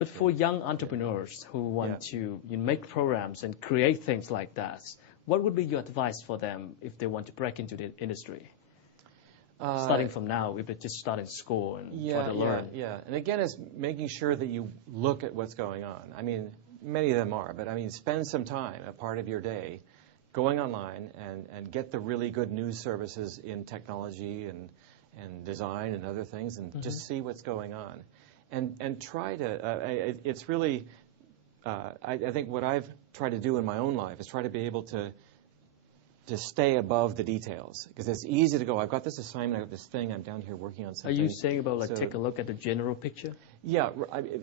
But for young entrepreneurs who want to make programs and create things like that, what would be your advice for them if they want to break into the industry? Starting from now, if they just start in school and try to learn. And again, it's making sure that you look at what's going on. I mean, many of them are, but I mean, spend some time, a part of your day, going online and get the really good news services in technology and design and other things, and just see what's going on. And try to, it's really, I think what I've tried to do in my own life is try to be able to stay above the details, because it's easy to go, I've got this assignment, I've got this thing, I'm down here working on something. Are you saying about take a look at the general picture? Yeah,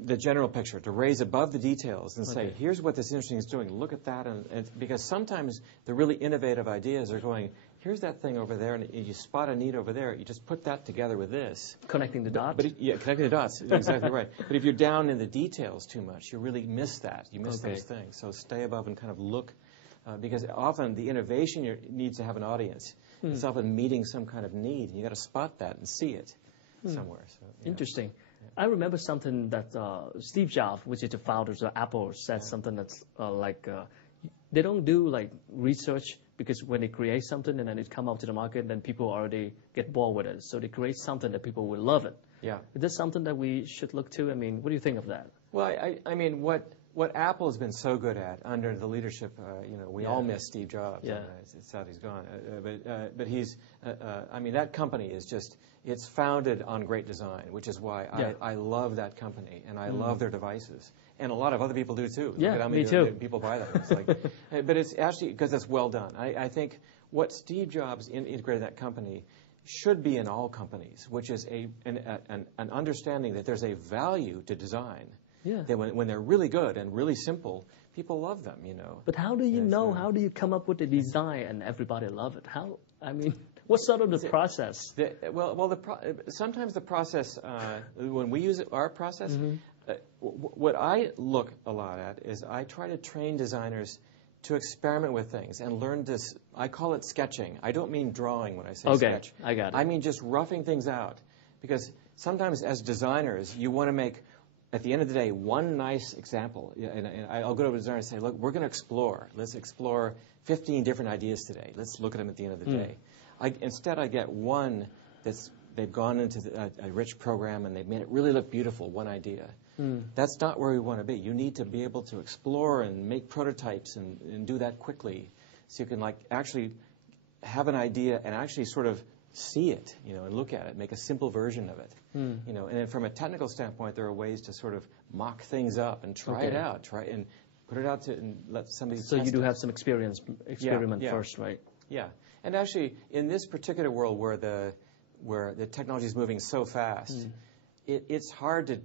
the general picture, to raise above the details and say, here's what this interesting is doing, look at that. And because sometimes the really innovative ideas are going, here's that thing over there, and you spot a need over there, you just put that together with this. Connecting the dots? Connecting the dots, exactly right. But if you're down in the details too much, you really miss that. You miss those things. So stay above and kind of look. Because often the innovation needs to have an audience. It's often meeting some kind of need. You got to spot that and see it somewhere. So, interesting. I remember something that Steve Jobs, which is the founder of Apple, said something that's they don't do like research, because when they create something and then it come out to the market, then people already get bored with it. So they create something that people will love it. Yeah. Is this something that we should look to? I mean, what do you think of that? Well, I mean, what Apple has been so good at under the leadership, we all miss Steve Jobs. Yeah. It's sad he's gone. But he's, I mean, that company is just, it's founded on great design, which is why I love that company, and I love their devices. And a lot of other people do too. Yeah, Look at how many people buy them. It's like, but it's actually because it's well done. I think what Steve Jobs integrated in that company should be in all companies, which is an understanding that there's a value to design. Yeah. That when they're really good and really simple, people love them, But how do you know? How do you come up with the design and everybody love it? How? I mean, what's sort of the process? Sometimes the process, when we use our process, what I look a lot at is I try to train designers to experiment with things and learn this. I call it sketching. I don't mean drawing when I say sketch. I got it. I mean just roughing things out, because sometimes as designers you want to make, at the end of the day, one nice example. And I'll go to a designer and say, look, we're going to explore. Let's explore 15 different ideas today. Let's look at them at the end of the day. Instead, I get one they've gone into a rich program and they've made it really look beautiful, one idea. That's not where we want to be. You need to be able to explore and make prototypes and do that quickly, so you can actually have an idea and actually sort of see it, and look at it, make a simple version of it, and then from a technical standpoint, there are ways to sort of mock things up and try it out, try and put it out to and let somebody. So you do have some experiment first, right? Yeah, and actually, in this particular world where the technology is moving so fast, it's hard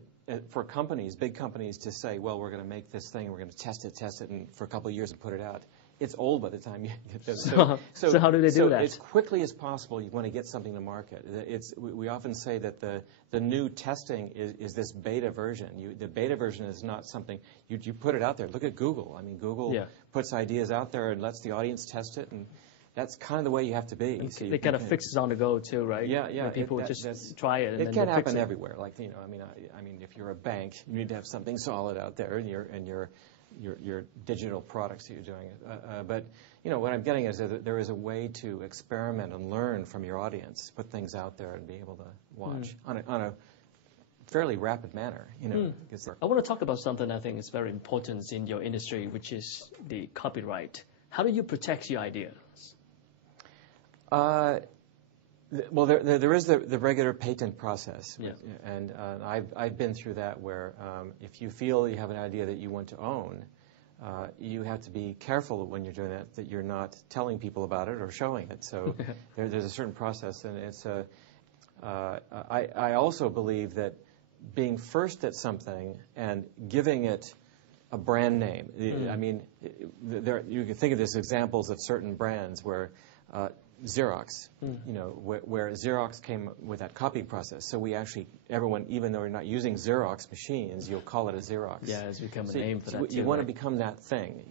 for companies, big companies, to say, well, we're going to make this thing, and we're going to test it, and for a couple of years and put it out. It's old by the time you get there. So how do they do that? So as quickly as possible, you want to get something to market. We often say that the new testing is this beta version. The beta version is not something, you put it out there. Look at Google. I mean, Google puts ideas out there and lets the audience test it, and that's kind of the way you have to be. So they kind of fix it on the go too, right? Yeah. When people just try it. And it can happen everywhere. Like I mean, if you're a bank, you need to have something solid out there, and your digital products that you're doing. But what I'm getting is that there is a way to experiment and learn from your audience, put things out there, and be able to watch on a fairly rapid manner. I want to talk about something I think is very important in your industry, which is the copyright. How do you protect your ideas? Well, there is the regular patent process, and I've been through that, where if you feel you have an idea that you want to own, you have to be careful when you're doing that you're not telling people about it or showing it. So there's a certain process, and it's I also believe that being first at something and giving it a brand name. I mean, you can think of this examples of certain brands where Xerox, where Xerox came with that copying process. So everyone, even though you're not using Xerox machines, you'll call it a Xerox. Yeah, it's become a name for that too. You want to become that thing,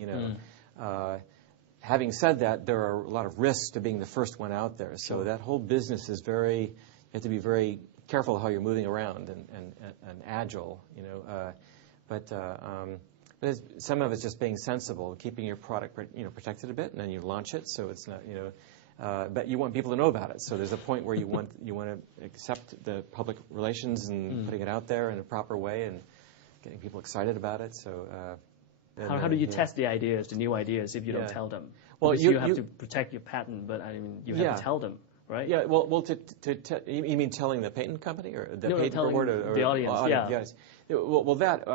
Having said that, there are a lot of risks to being the first one out there. So that whole business is you have to be very careful how you're moving around and agile, But some of it's just being sensible, keeping your product protected a bit, and then you launch it, so it's not but you want people to know about it. So there's a point where you want to accept the public relations and putting it out there in a proper way and getting people excited about it. So how do you test the ideas, the new ideas, if you don't tell them? Well, you have to protect your patent, but I mean you have to tell them, right? Yeah. Well, you mean telling the patent company or the patent board or the audience? Yeah. Yes. Well, that.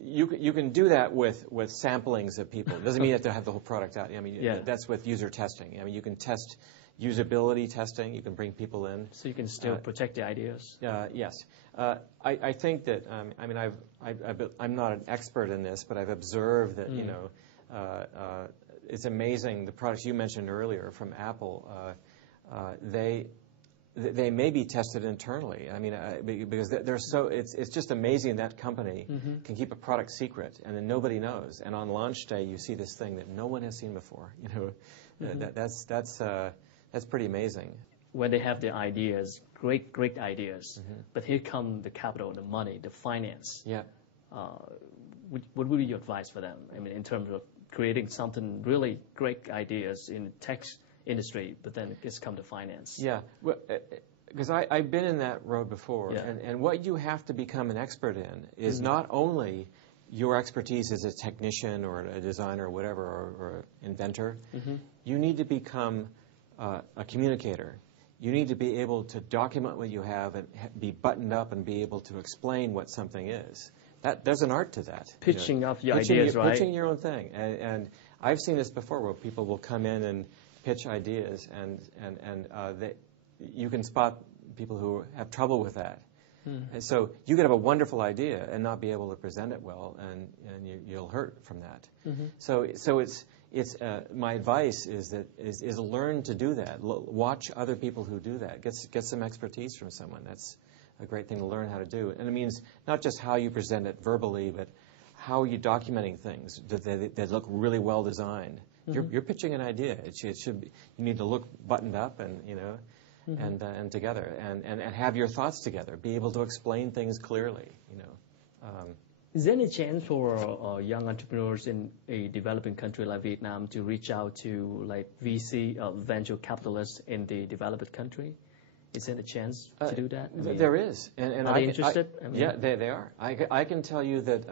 You can do that with samplings of people. It doesn't mean you have to have the whole product out. I mean, that's with user testing. I mean, you can test usability testing. You can bring people in. So you can still protect the ideas. Yes. I think that I'm not an expert in this, but I've observed that it's amazing the products you mentioned earlier from Apple. They may be tested internally. I mean, because they're so. It's just amazing that company can keep a product secret and then nobody knows. And on launch day, you see this thing that no one has seen before. That's pretty amazing. When they have their ideas, great ideas, but here come the capital, the money, the finance. Yeah. What would be your advice for them? I mean, in terms of creating something really great ideas in the tech industry, but then it's come to finance. Yeah, because I've been in that road before, and what you have to become an expert in is not only your expertise as a technician or a designer or whatever, or an inventor. You need to become a communicator. You need to be able to document what you have and be buttoned up and be able to explain what something is. There's an art to that. Pitching up your ideas, right? Pitching your own thing. And I've seen this before where people will come in and pitch ideas, and you can spot people who have trouble with that. And so you could have a wonderful idea and not be able to present it well, and you'll hurt from that. So it's my advice is learn to do that. Watch other people who do that. Get some expertise from someone. That's a great thing to learn how to do. And it means not just how you present it verbally, but how are you documenting things that look really well designed. You're pitching an idea. It should be, you need to look buttoned up and and together and have your thoughts together. Be able to explain things clearly. Is there any chance for young entrepreneurs in a developing country like Vietnam to reach out to like VC venture capitalists in the developed country? Is there a chance to do that? I mean, there is, and are they interested? Yeah, they are. I can tell you that.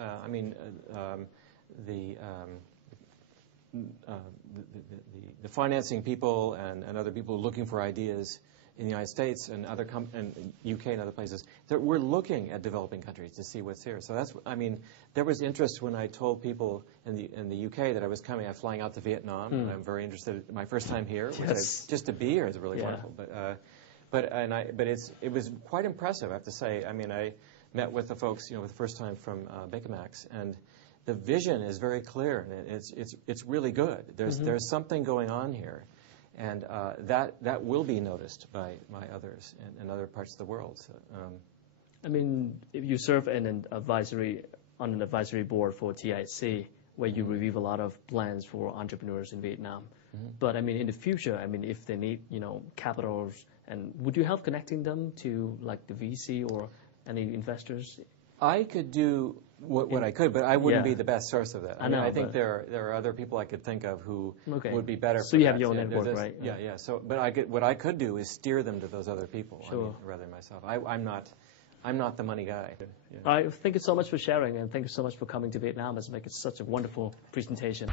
The financing people and other people looking for ideas in the United States and and UK and other places, we're looking at developing countries to see what's here. So there was interest when I told people in the UK that I was coming. I'm flying out to Vietnam, and I'm very interested. My first time here, just to be here is really wonderful. But it was quite impressive, I have to say. I mean, I met with the folks, for the first time from Bakermax, and the vision is very clear, and it's really good. There's something going on here, and that will be noticed by others in other parts of the world. So, I mean, if you serve on an advisory board for TIC, where you review a lot of plans for entrepreneurs in Vietnam. But I mean, in the future, I mean, if they need capitals, and would you help connecting them to like the VC or any investors? I could do what I could, but I wouldn't be the best source of that. I think there are other people I could think of who would be better. So you have your own network, right? Yeah. So, but what I could do is steer them to those other people, rather than myself. I'm not the money guy. Yeah. All right. Thank you so much for sharing, and thank you so much for coming to Vietnam and making such a wonderful presentation.